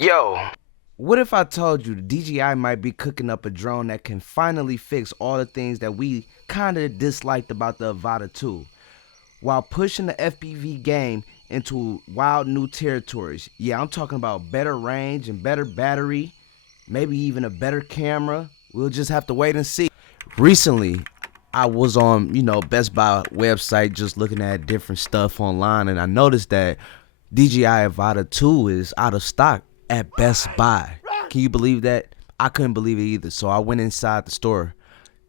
Yo, what if I told you the DJI might be cooking up a drone that can finally fix all the things that we kinda disliked about the Avata 2, while pushing the FPV game into wild new territories? Yeah, I'm talking about better range and better battery, maybe even a better camera. We'll just have to wait and see. Recently, I was on, Best Buy website just looking at different stuff online, and I noticed that DJI Avata 2 is out of stock at Best Buy. Can you believe that? I couldn't believe it either. So I went inside the store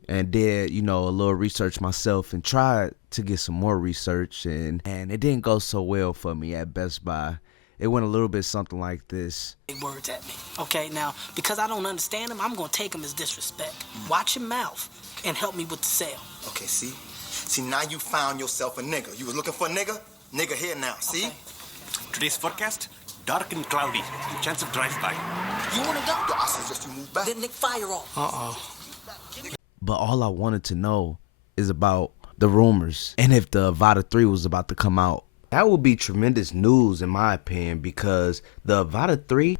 and did, a little research myself and tried to get some more research, and it didn't go so well for me at Best Buy. It went a little bit something like this. Big words at me. Okay, now, because I don't understand them, I'm gonna take them as disrespect. Watch your mouth and help me with the sale. Okay, see? See, now you found yourself a nigga. You was looking for a nigga? Nigga here now, see? Okay. Today's forecast, dark and cloudy. Chance of drive-by. You wanna go? Yo, I suggest you move back. Then Nick, fire off. But all I wanted to know is about the rumors and if the Avata 3 was about to come out. That would be tremendous news in my opinion, because the Avata 3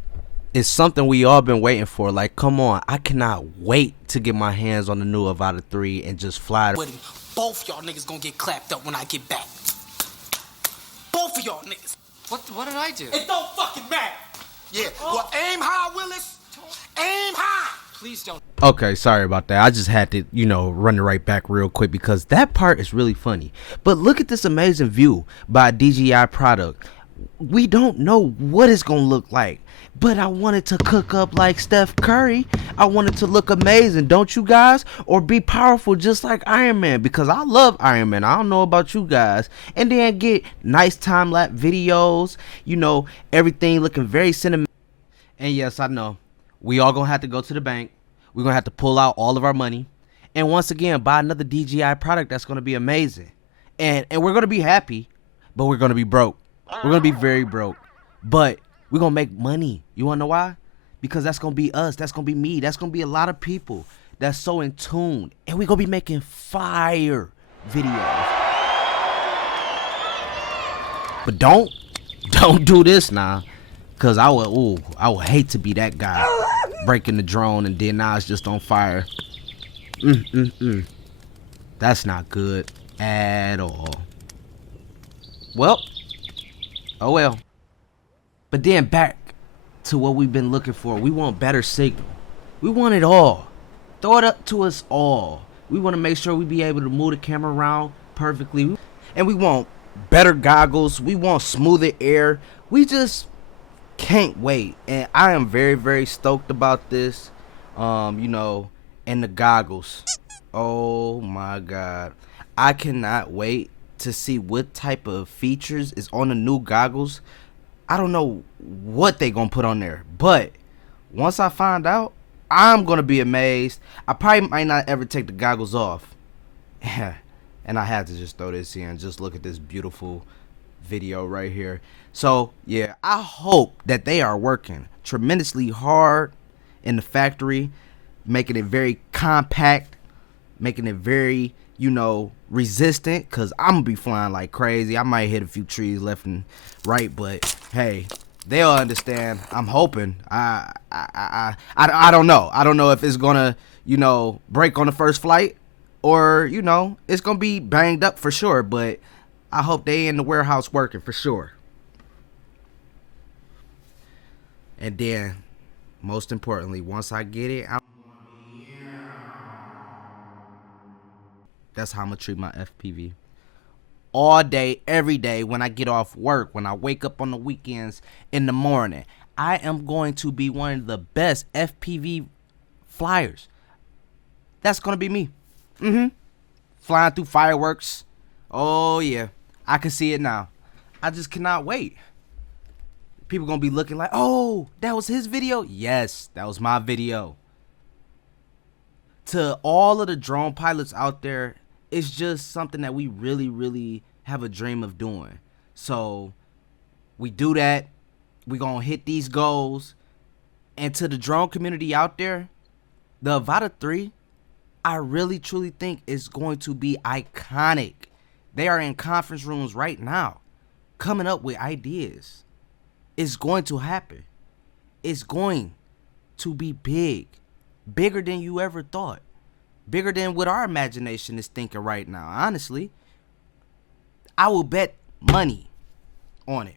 is something we all been waiting for. Like, come on, I cannot wait to get my hands on the new Avata 3 and just fly. With him. Both y'all niggas gonna get clapped up when I get back. Both of y'all niggas. What did I do? It don't fucking matter. Yeah, well, aim high, Willis. Aim high. Please don't. Okay, sorry about that. I just had to, run it right back real quick because that part is really funny. But look at this amazing view by a DJI product. We don't know what it's going to look like, but I want it to cook up like Steph Curry. I want it to look amazing, don't you guys? Or be powerful just like Iron Man, because I love Iron Man. I don't know about you guys. And then get nice time-lapse videos, everything looking very cinematic. And yes, I know, we all going to have to go to the bank. We're going to have to pull out all of our money and once again buy another DJI product that's going to be amazing. And we're going to be happy, but we're going to be broke. We're going to be very broke, but we're going to make money. You want to know why? Because that's going to be us. That's going to be me. That's going to be a lot of people that's so in tune. And we're going to be making fire videos. But don't do this now, because I would hate to be that guy breaking the drone and then now it's just on fire. That's not good at all. Well, oh well. But then back to what we've been looking for. We want better signal. We want it all. Throw it up to us all. We want to make sure we be able to move the camera around perfectly. And we want better goggles. We want smoother air. We just can't wait. And I am very, very stoked about this. And the goggles. Oh my God. I cannot wait to see what type of features is on the new goggles. I don't know what they gonna put on there, but once I find out, I'm gonna be amazed. I probably might not ever take the goggles off. And I had to just throw this in. Just look at this beautiful video right here. So yeah, I hope that they are working tremendously hard in the factory, making it very compact, making it very, resistant, because I'm gonna be flying like crazy. I might hit a few trees left and right, but hey, they'll understand. I'm hoping. I don't know. I don't know if it's gonna, break on the first flight, or, it's gonna be banged up for sure, but I hope they in the warehouse working for sure. And then, most importantly, once I get it, that's how I'm gonna treat my FPV. All day, every day, when I get off work, when I wake up on the weekends, in the morning, I am going to be one of the best FPV flyers. That's gonna be me. Flying through fireworks. Oh yeah, I can see it now. I just cannot wait. People gonna be looking like, oh, that was his video? Yes, that was my video. To all of the drone pilots out there, it's just something that we really, really have a dream of doing. So we do that. We gonna hit these goals. And to the drone community out there, the Avata 3, I really, truly think is going to be iconic. They are in conference rooms right now, coming up with ideas. It's going to happen. is going to be big. Bigger than you ever thought. Bigger than what our imagination is thinking right now. Honestly, I will bet money on it.